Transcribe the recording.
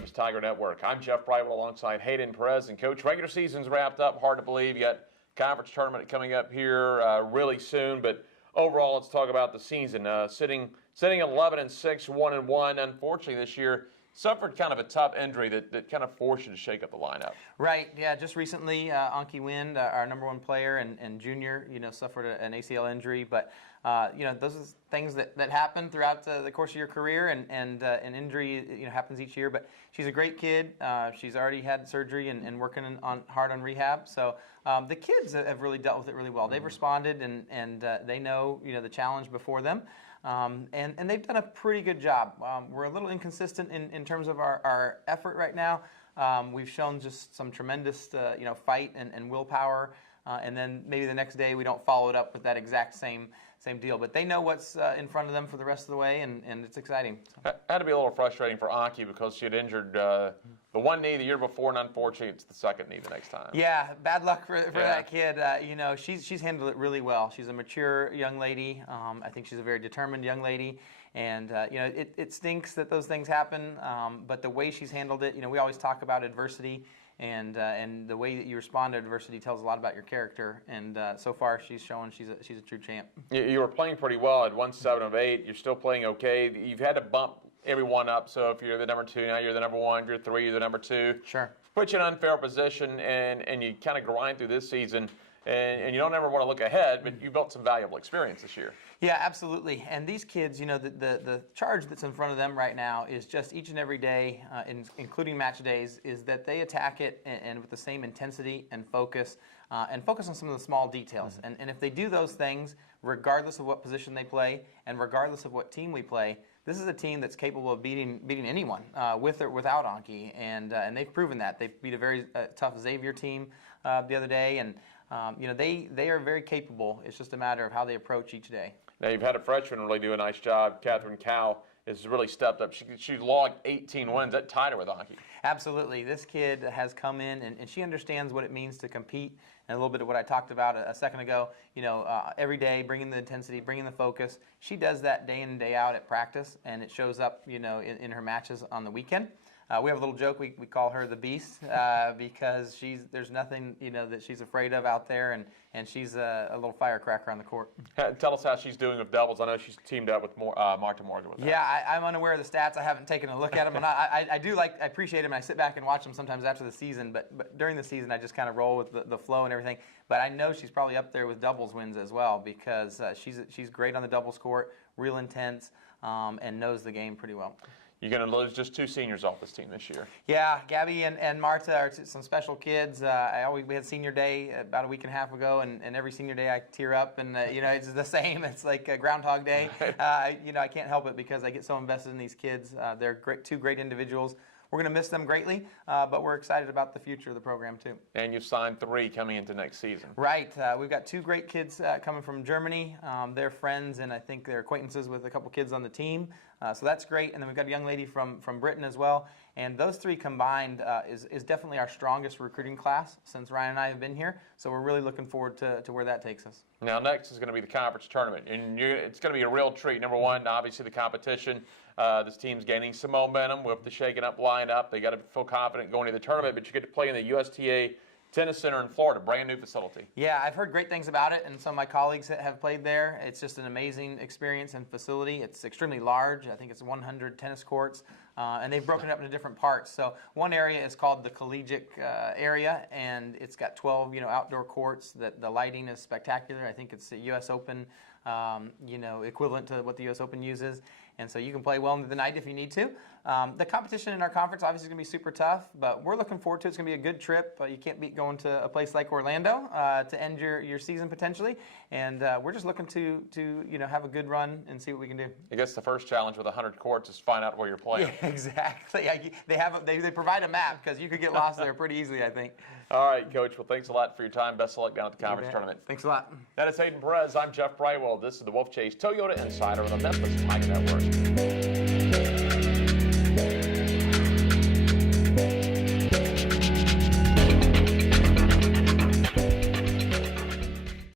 Memphis Tiger Network. I'm Jeff Brightwell alongside Hayden Perez. And Coach, regular season's wrapped up. Hard to believe. You got conference tournament coming up here really soon. But overall, let's talk about the season. Sitting at 11-6, 1-1. Unfortunately, this year suffered kind of a tough injury that kind of forced you to shake up the lineup. Right. Yeah. Just recently, Anki Wind, our #1 player and junior, suffered an ACL injury. But those are things that happen throughout the course of your career, and an injury happens each year. But she's a great kid. She's already had surgery and working hard on rehab. So the kids have really dealt with it really well. They've responded and they know the challenge before them. And they've done a pretty good job. We're a little inconsistent in terms of our effort right now. We've shown just some tremendous fight and willpower, and then maybe the next day we don't follow it up with that exact same deal. But they know what's in front of them for the rest of the way, and it's exciting. So. Had to be a little frustrating for Anki because she had injured the one knee the year before, and unfortunately it's the second knee the next time. Yeah, bad luck for that kid. She's handled it really well. She's a mature young lady. I think she's a very determined young lady. And, it stinks that those things happen, but the way she's handled it, we always talk about adversity, and the way that you respond to adversity tells a lot about your character. And so far, she's shown she's a true champ. You were playing pretty well at 1-7 of 8. You're still playing okay. You've had to bump everyone up. So if you're the #2, now you're the #1. If you're 3, you're the #2. Sure. Put you in an unfair position, and you kind of grind through this season. And you don't ever want to look ahead, but you built some valuable experience this year. Yeah, absolutely. And these kids, the charge that's in front of them right now is just each and every day, including match days, is that they attack it and with the same intensity and focus on some of the small details. Mm-hmm. And if they do those things, regardless of what position they play and regardless of what team we play, this is a team that's capable of beating anyone with or without Anki, and they've proven that. They beat a very tough Xavier team the other day, and they are very capable. It's just a matter of how they approach each day. Now, you've had a freshman really do a nice job. Catherine Cow has really stepped up. She logged 18 wins. That tied her with Anki. Absolutely. This kid has come in, and she understands what it means to compete, and a little bit of what I talked about a second ago. Every day, bringing the intensity, bringing the focus. She does that day in and day out at practice, and it shows up, in her matches on the weekend. We have a little joke. We call her the Beast because there's nothing that she's afraid of out there, and she's a little firecracker on the court. Tell us how she's doing with doubles. I know she's teamed up with Marta Morgan with that. Yeah, I'm unaware of the stats. I haven't taken a look at them, and I appreciate them. And I sit back and watch them sometimes after the season, but during the season I just kind of roll with the flow and everything. But I know she's probably up there with doubles wins as well because she's great on the doubles court, real intense, and knows the game pretty well. You're going to lose just 2 seniors off this team this year. Yeah, Gabby and Marta are some special kids. We had senior day about a week and a half ago, and every senior day I tear up, and it's the same. It's like a Groundhog Day. I can't help it because I get so invested in these kids. They're two great individuals. We're going to miss them greatly, but we're excited about the future of the program, too. And you've signed 3 coming into next season. Right. We've got 2 great kids coming from Germany. They're friends, and I think they're acquaintances with a couple kids on the team. So that's great. And then we've got a young lady from Britain as well. And those 3 combined is definitely our strongest recruiting class since Ryan and I have been here. So we're really looking forward to where that takes us. Now, next is going to be the conference tournament. And it's going to be a real treat. Number one, obviously the competition. This team's gaining some momentum with the shaking up lineup. They got to feel confident going to the tournament, but you get to play in the USTA Tennis Center in Florida, brand new facility. Yeah, I've heard great things about it, and some of my colleagues have played there. It's just an amazing experience and facility. It's extremely large. I think it's 100 tennis courts, and they've broken it up into different parts. So one area is called the collegiate area, and it's got 12 outdoor courts. The lighting is spectacular. I think it's a U.S. Open equivalent to what the U.S. Open uses. And so you can play well into the night if you need to. The competition in our conference obviously is going to be super tough, but we're looking forward to it. It's going to be a good trip. You can't beat going to a place like Orlando to end your season potentially. And we're just looking to have a good run and see what we can do. I guess the first challenge with 100 courts is find out where you're playing. Yeah, exactly. They provide a map because you could get lost there pretty easily, I think. All right, Coach. Well, thanks a lot for your time. Best of luck down at the conference tournament. Thanks a lot. That is Hayden Perez. I'm Jeff Brightwell. This is the Wolfchase Toyota Insider on the Memphis Tiger Network.